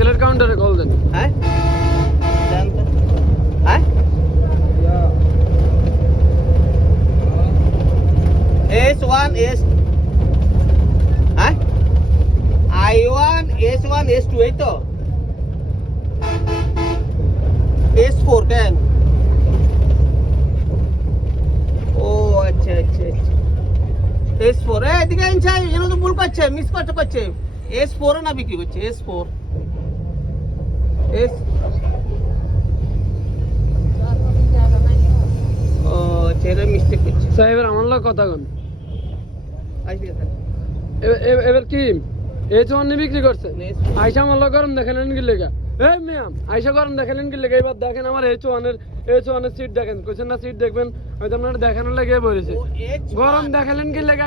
সাইকেলের কাউন্টারে কল দেন। হ্যাঁ হ্যাঁ S1 S হ্যাঁ I1 S1 S2 এই তো S4 কেন ও আচ্ছা আচ্ছা আচ্ছা S4 এদিকে ইনসাই এনে তো ভুল করছে মিস করছে S4 না বিক্রি করছে S4 S ও চেরা মিস্টেক করছে সাহেবের আমার লোক কথা কোন আসবি না এবার কি H1 নি বিক্রি করছে আয়শা মাল্লা গরম দেখেন কি লেগা এই ম্যাম আয়শা গরম দেখেন কি লেগা এবার দেখেন আমার H1 এর সিট দেখেন কইছেন না সিট দেখবেন হয়তো আপনারা দেখানোর লাগে বলেছে গরম দেখালেন কি লেগা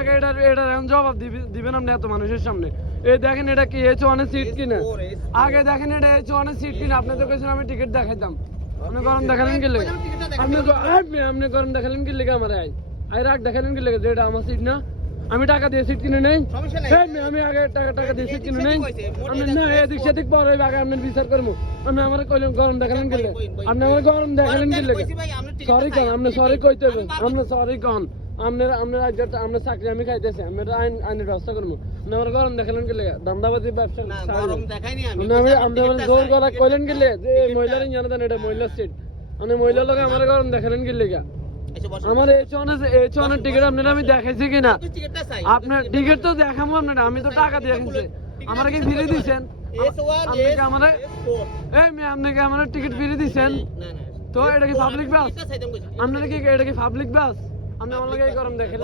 এটা এখন জবাব দিবেন আপনি এত মানুষের সামনে এই দেখেন এটা কি H1 এর সিট কিনা আগে দেখেন এটা H1 এর সিট কিনা আপনি তো কইছেন আমি টিকিট দেখাইতাম আপনি গরম দেখালেন কি লেগা আপনি গরম দেখালেন কি লেগা আমার আই রাগ দেখালেন কি লেগা যে এটা আমার সিট না আমি টাকা দিয়ে সিট কিনে নেই আমি আগে টাকা দিয়ে সিট কিনে নেই আমি না এদিক সেদিক পরে আগে আপনার বিচার করবো আমি আমার কইলেন গরম দেখালেন কি লেগে আপনি আমার গরম দেখালেন কি লেগে সরি কন আপনি সরি কইতে হবে আপনি সরি কন আপনার চাকরি আমি খাইতেছি আমি আইনের ব্যবস্থা করবো আপনি আমার গরম দেখালেন কি লেগে দান্দাবাজি ব্যবসা আমি জোর করা কইলেন কি লেগে যে মহিলার জানা দেন এটা মহিলার সিট আপনি মহিলার লোক আমার গরম দেখালেন কি লেগে আমার H1 এর টিকিট আপনারা আমি দেখাইছি কিনা আপনার টিকিট তো দেখাবো আপনারা আমি তো টাকা দিয়ে কিনছি আমারে কি ফ্রি দিবেন আপনি কি আমার টিকিট ফ্রি দিবেন তো এটা কি পাবলিক বাস আপনারা কি এটা কি পাবলিক বাস আপনি আমার লাগে গরম দেখালেন